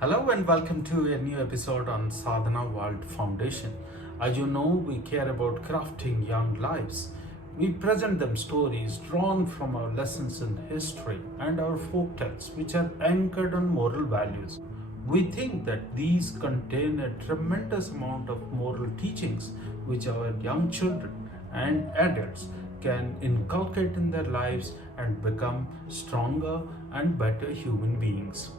Hello and welcome to a new episode on Sadhana World Foundation. As you know, we care about crafting young lives. We present them stories drawn from our lessons in history and our folk tales, which are anchored on moral values. We think that these contain a tremendous amount of moral teachings which our young children and adults can inculcate in their lives and become stronger and better human beings.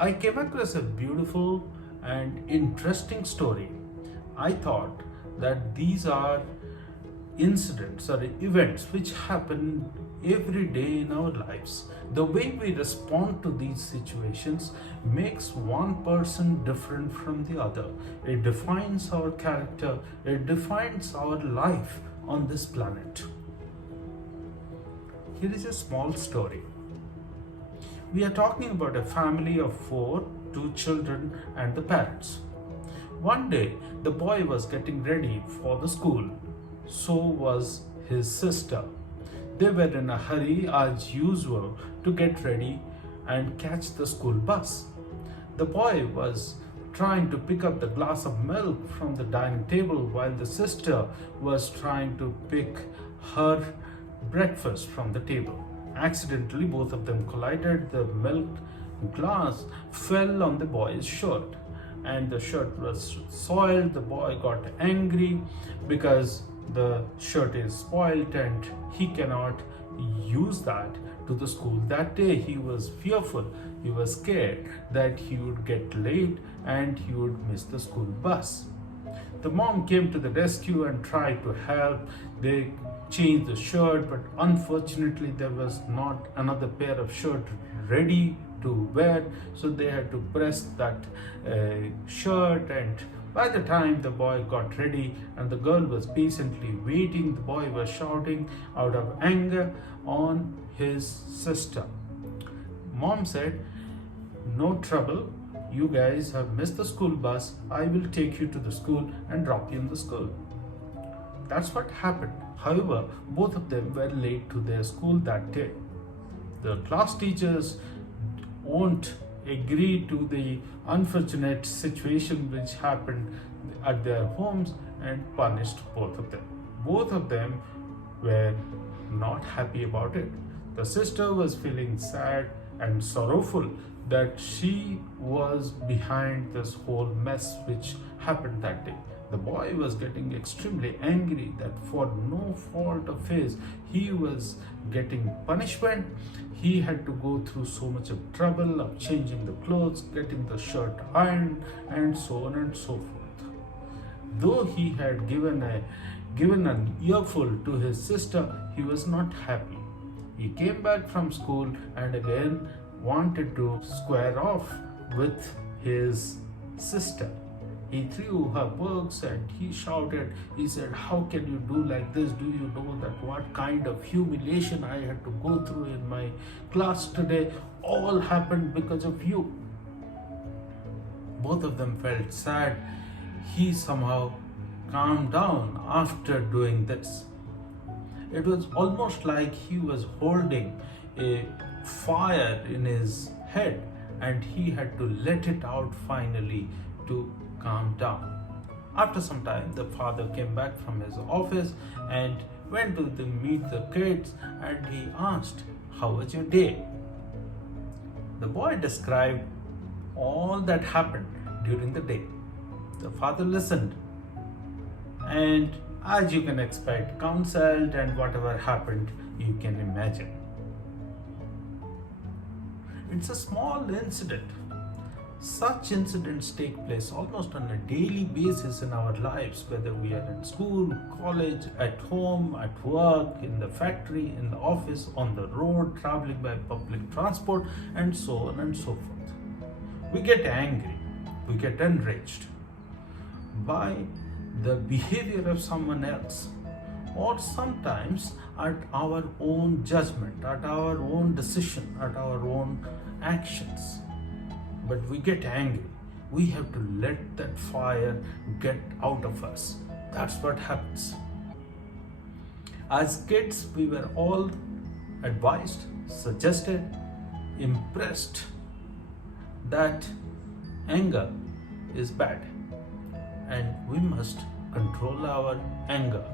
I came across a beautiful and interesting story. I thought that these are incidents or events which happen every day in our lives. The way we respond to these situations makes one person different from the other. It defines our character, it defines our life on this planet. Here is a small story. We are talking about a family of four, two children and the parents. One day, the boy was getting ready for the school. So was his sister. They were in a hurry as usual to get ready and catch the school bus. The boy was trying to pick up the glass of milk from the dining table while the sister was trying to pick her breakfast from the table. Accidentally, both of them collided. The milk glass fell on the boy's shirt, and the shirt was soiled. The boy got angry because the shirt is spoiled and he cannot use that to the school. That day, he was fearful. He was scared that he would get late and he would miss the school bus. The mom came to the rescue and tried to help. They changed the shirt, but unfortunately there was not another pair of shirt ready to wear, so they had to press that shirt. And by the time the boy got ready and the girl was patiently waiting, the boy was shouting out of anger on his sister. Mom said, "No trouble, you guys have missed the school bus. I will take you to the school and drop you in the school." That's what happened. However, both of them were late to their school that day. The class teachers won't agree to the unfortunate situation which happened at their homes and punished both of them. Both of them were not happy about it. The sister was feeling sad and sorrowful that she was behind this whole mess which happened that day. The boy was getting extremely angry that for no fault of his, he was getting punishment. He had to go through so much of trouble of changing the clothes, getting the shirt ironed, and so on and so forth. Though he had given an earful to his sister, he was not happy. He came back from school and again wanted to square off with his sister. He threw her books and he shouted. He said, "How can you do like this? Do you know that what kind of humiliation I had to go through in my class today? All happened because of you." Both of them felt sad. He somehow calmed down after doing this. It was almost like he was holding a fire in his head and he had to let it out finally to calm down. After some time, the father came back from his office and went to meet the kids and he asked, "How was your day?" The boy described all that happened during the day. The father listened and, as you can expect, counseled, and whatever happened, you can imagine. It's a small incident. Such incidents take place almost on a daily basis in our lives, whether we are in school, college, at home, at work, in the factory, in the office, on the road, traveling by public transport, and so on and so forth. We get angry, we get enraged by the behavior of someone else, or sometimes at our own judgment, at our own decision, at our own actions. But we get angry. We have to let that fire get out of us. That's what happens. As kids, we were all advised, suggested, impressed that anger is bad and we must control our anger.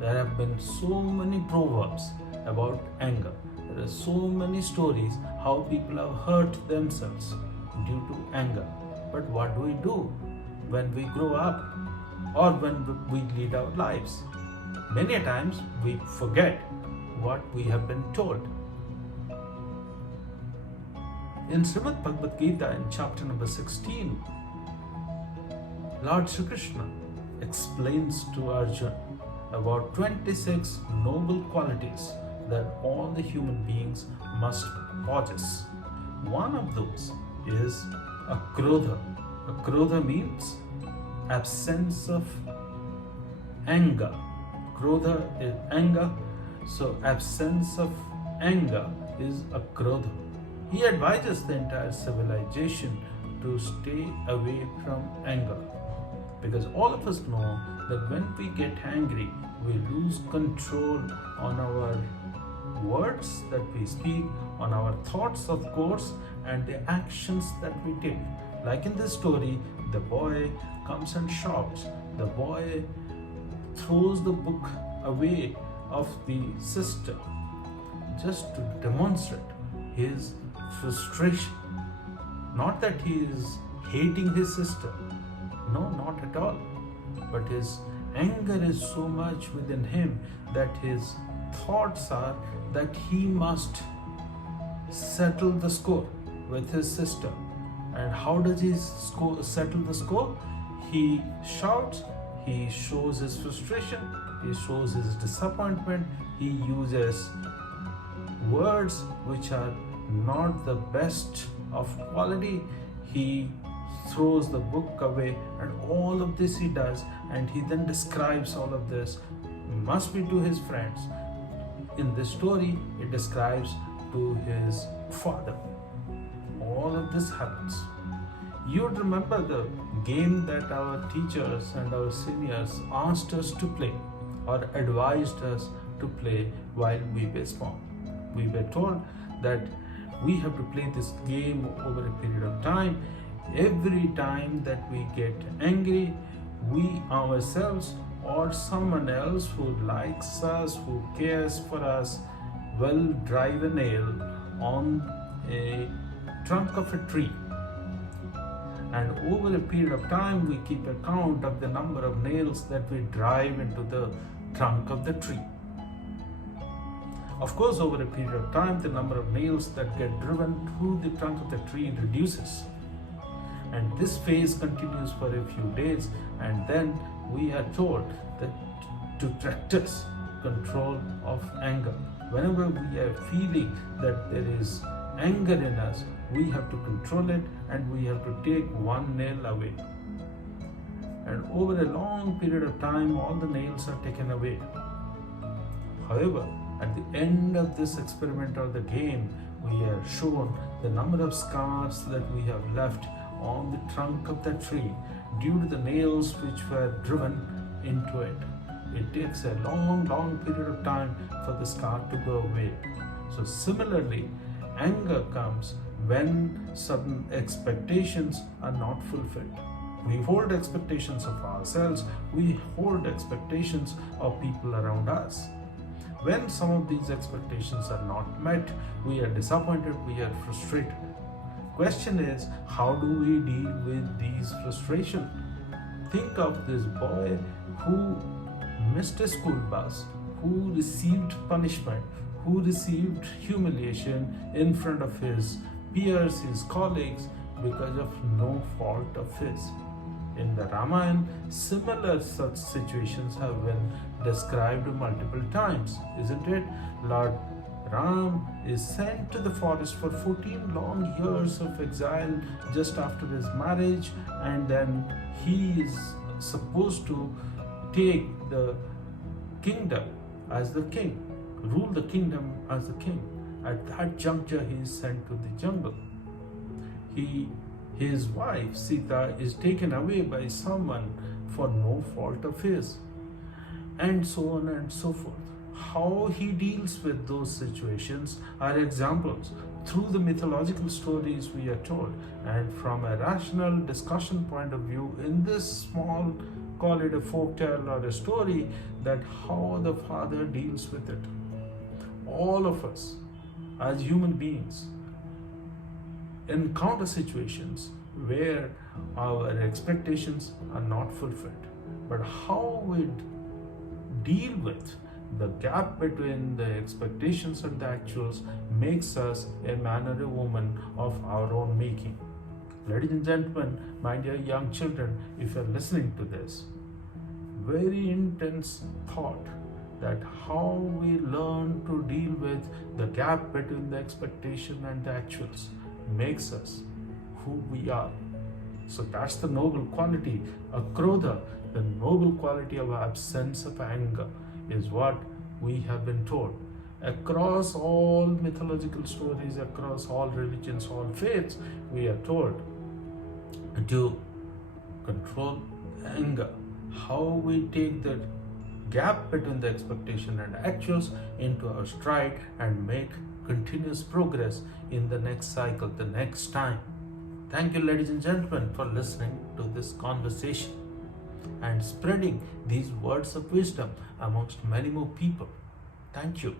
There have been so many proverbs about anger. There are so many stories how people have hurt themselves due to anger. But what do we do when we grow up or when we lead our lives? Many times we forget what we have been told. In Srimad Bhagavad Gita in chapter number 16, Lord Shri Krishna explains to Arjuna about 26 noble qualities that all the human beings must possess. One of those is akrodha. Akrodha means absence of anger. Krodha is anger, so absence of anger is akrodha. He advises the entire civilization to stay away from anger, because all of us know that when we get angry, we lose control on our words that we speak, on our thoughts, of course, and the actions that we take. Like in this story, the boy comes and shouts. The boy throws the book away of the sister just to demonstrate his frustration. Not that he is hating his sister, no, not at all. But his anger is so much within him that his thoughts are that he must settle the score with his sister. And how does he settle the score? He shouts, he shows his frustration, he shows his disappointment, he uses words which are not the best of quality. He throws the book away, and all of this he does, and he then describes all of this, must be to his friends. In this story, it describes to his father. All of this happens. You would remember the game that our teachers and our seniors asked us to play or advised us to play while we were small. We were told that we have to play this game over a period of time. Every time that we get angry, we ourselves or someone else who likes us, who cares for us, will drive a nail on a trunk of a tree. And over a period of time, we keep a count of the number of nails that we drive into the trunk of the tree. Of course, over a period of time, the number of nails that get driven through the trunk of the tree reduces. And this phase continues for a few days, and then we are told that to practice control of anger. Whenever we are feeling that there is anger in us, we have to control it, and we have to take one nail away. And over a long period of time, all the nails are taken away. However, at the end of this experiment or the game, we are shown the number of scars that we have left on the trunk of the tree due to the nails which were driven into it. It takes a long period of time for the scar to go away. So similarly, anger comes when certain expectations are not fulfilled. We hold expectations of ourselves, we hold expectations of people around us. When some of these expectations are not met, we are disappointed, we are frustrated. Question is, how do we deal with these frustrations? Think of this boy who missed a school bus, who received punishment, who received humiliation in front of his peers, his colleagues, because of no fault of his. In the Ramayana, similar such situations have been described multiple times, isn't it? Lord Ram is sent to the forest for 14 long years of exile just after his marriage, and then he is supposed to take the kingdom as the king, rule the kingdom as the king. At that juncture, he is sent to the jungle. His wife Sita is taken away by someone for no fault of his, and so on and so forth. How he deals with those situations are examples through the mythological stories we are told, and from a rational discussion point of view, in this small, call it a folk tale or a story, that how the Father deals with it. All of us, as human beings, encounter situations where our expectations are not fulfilled. But how we deal with the gap between the expectations and the actuals makes us a man or a woman of our own making. Ladies and gentlemen, my dear young children, if you're listening to this, very intense thought that how we learn to deal with the gap between the expectation and the actuals makes us who we are. So that's the noble quality, akrodha, the noble quality of absence of anger, is what we have been told. Across all mythological stories, across all religions, all faiths, we are told to control anger. How we take the gap between the expectation and actuals into our stride and make continuous progress in the next cycle, the next time. Thank you, ladies and gentlemen, for listening to this conversation and spreading these words of wisdom amongst many more people. Thank you.